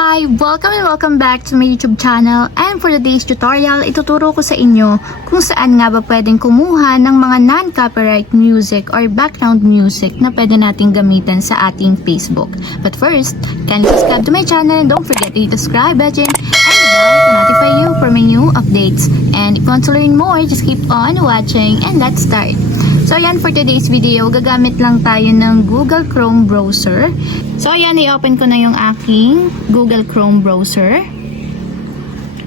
Hi! Welcome and welcome back to my YouTube channel, and for today's tutorial, ituturo ko sa inyo kung saan nga ba pwedeng kumuha ng mga non-copyright music or background music na pwede nating gamitin sa ating Facebook. But first, kindly subscribe to my channel and don't forget to hit the subscribe button and the bell to notify you for my new updates. And if you want to learn more, just keep on watching and let's start. So ayan, for today's video, gagamit lang tayo ng Google Chrome browser. So ayan, i-open ko na yung aking Google Chrome browser.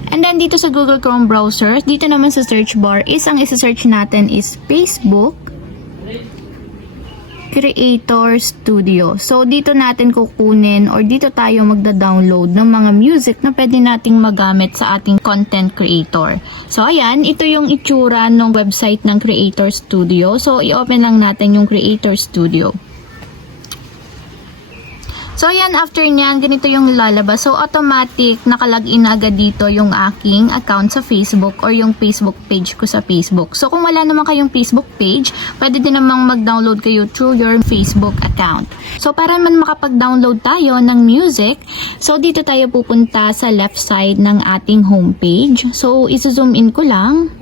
And then dito sa Google Chrome browser, dito naman sa search bar is ang isa-search natin is Facebook Creator Studio. So dito natin kukunin or dito tayo magda-download ng mga music na pwede nating magamit sa ating content creator. So ayan, ito yung itsura ng website ng Creator Studio. So i-open lang natin yung Creator Studio. So ayan, after nyan, ganito yung lalabas. So automatic, nakalagin na agad dito yung aking account sa Facebook or yung Facebook page ko sa Facebook. So kung wala naman kayong Facebook page, pwede din namang mag-download kayo through your Facebook account. So para man makapag-download tayo ng music, so dito tayo pupunta sa left side ng ating homepage. So isa-zoom in ko lang.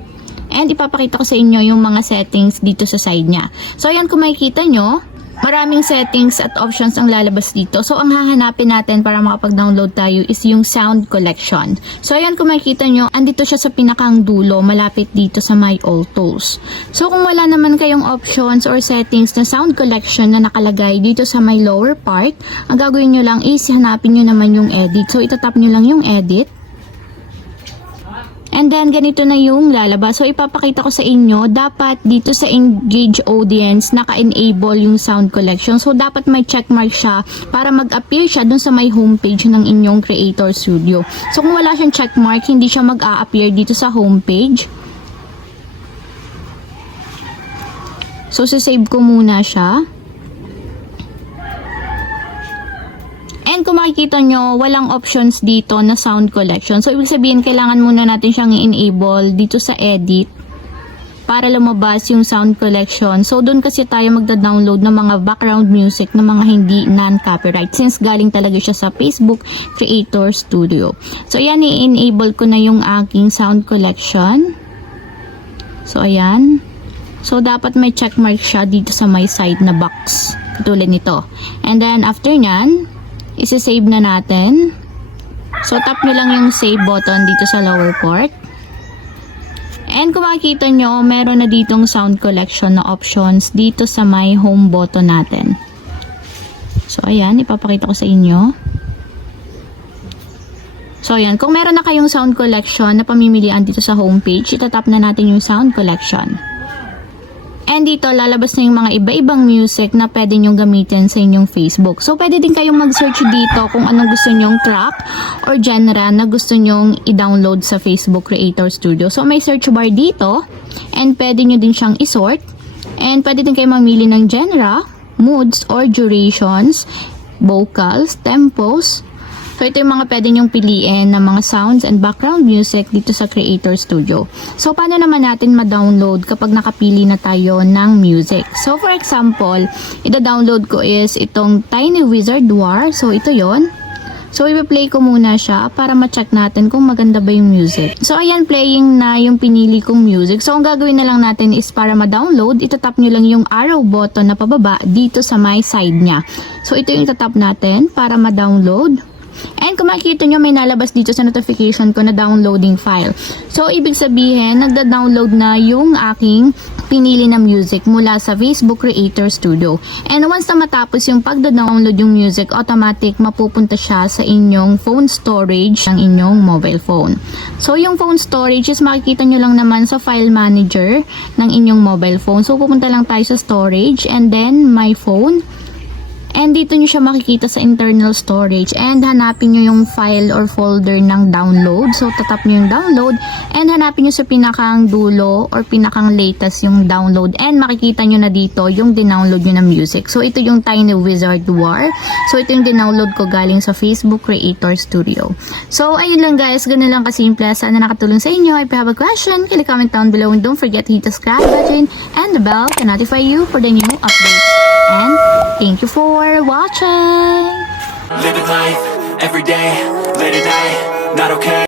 And ipapakita ko sa inyo yung mga settings dito sa side niya. So ayan, kung makikita nyo, maraming settings at options ang lalabas dito. So, ang hahanapin natin para makapag-download tayo is yung sound collection. So, ayan, kung makikita nyo, andito siya sa pinakang dulo, malapit dito sa My All Tools. So, kung wala naman kayong options or settings na sound collection na nakalagay dito sa my lower part, ang gagawin nyo lang is hanapin nyo naman yung edit. So, itatap nyo lang yung edit. And then, ganito na yung lalabas. So, ipapakita ko sa inyo, dapat dito sa Engage Audience, naka-enable yung sound collection. So, dapat may checkmark siya para mag-appear siya dun sa may homepage ng inyong Creator Studio. So, kung wala siyang checkmark, hindi siya mag-a-appear dito sa homepage. So, sasave ko muna siya. And kung makikita nyo, walang options dito na sound collection. So, ibig sabihin, kailangan muna natin siyang i-enable dito sa edit para lumabas yung sound collection. So, doon kasi tayo magda-download ng mga background music na mga hindi non-copyright since galing talaga siya sa Facebook Creator Studio. So, ayan, i-enable ko na yung aking sound collection. So, ayan. So, dapat may checkmark siya dito sa my side na box. Katulad nito. And then, after nyan, isi-save na natin. So, tap nyo lang yung save button dito sa lower part. And kung makikita nyo, meron na ditong sound collection na options dito sa my home button natin. So, ayan, ipapakita ko sa inyo. So, ayan, kung meron na kayong sound collection na pamimilian dito sa homepage, itatap na natin yung sound collection. And dito, lalabas na yung mga iba-ibang music na pwede nyong gamitin sa inyong Facebook. So, pwede din kayong mag-search dito kung anong gusto nyong track or genre na gusto nyong i-download sa Facebook Creator Studio. So, may search bar dito and pwede nyo din siyang isort. And pwede din kayong mamili ng genre, moods or durations, vocals, tempos. So, ito yung mga pwede nyong piliin na mga sounds and background music dito sa Creator Studio. So, paano naman natin ma-download kapag nakapili na tayo ng music? So, for example, ida-download ko is itong Tiny Wizard War. So, ito yon. So, i-play ko muna siya para ma-check natin kung maganda ba yung music. So, ayan, playing na yung pinili kong music. So, ang gagawin na lang natin is para ma-download, itatap nyo lang yung arrow button na pababa dito sa my side niya. So, ito yung itatap natin para ma-download. And kung makikita nyo, may nalabas dito sa notification ko na downloading file. So, ibig sabihin, nagda-download na yung aking pinili na music mula sa Facebook Creator Studio. And once na matapos yung pagda-download yung music, automatic mapupunta siya sa inyong phone storage ng inyong mobile phone. So, yung phone storage is makikita nyo lang naman sa file manager ng inyong mobile phone. So, pupunta lang tayo sa storage and then my phone. And dito nyo siya makikita sa internal storage and hanapin nyo yung file or folder ng download. So, tatap nyo yung download and hanapin nyo sa pinakang dulo or pinakang latest yung download and makikita nyo na dito yung dinownload nyo na music. So, ito yung Tiny Wizard War. So, ito yung dinownload ko galing sa Facebook Creator Studio. So, ayun lang guys. Ganun lang kasimple. Sana nakatulong sa inyo. If you have a question, kindly comment down below and don't forget to hit the subscribe button and the bell to notify you for the new updates. And thank you for watching. Living life every day, late at night, not okay.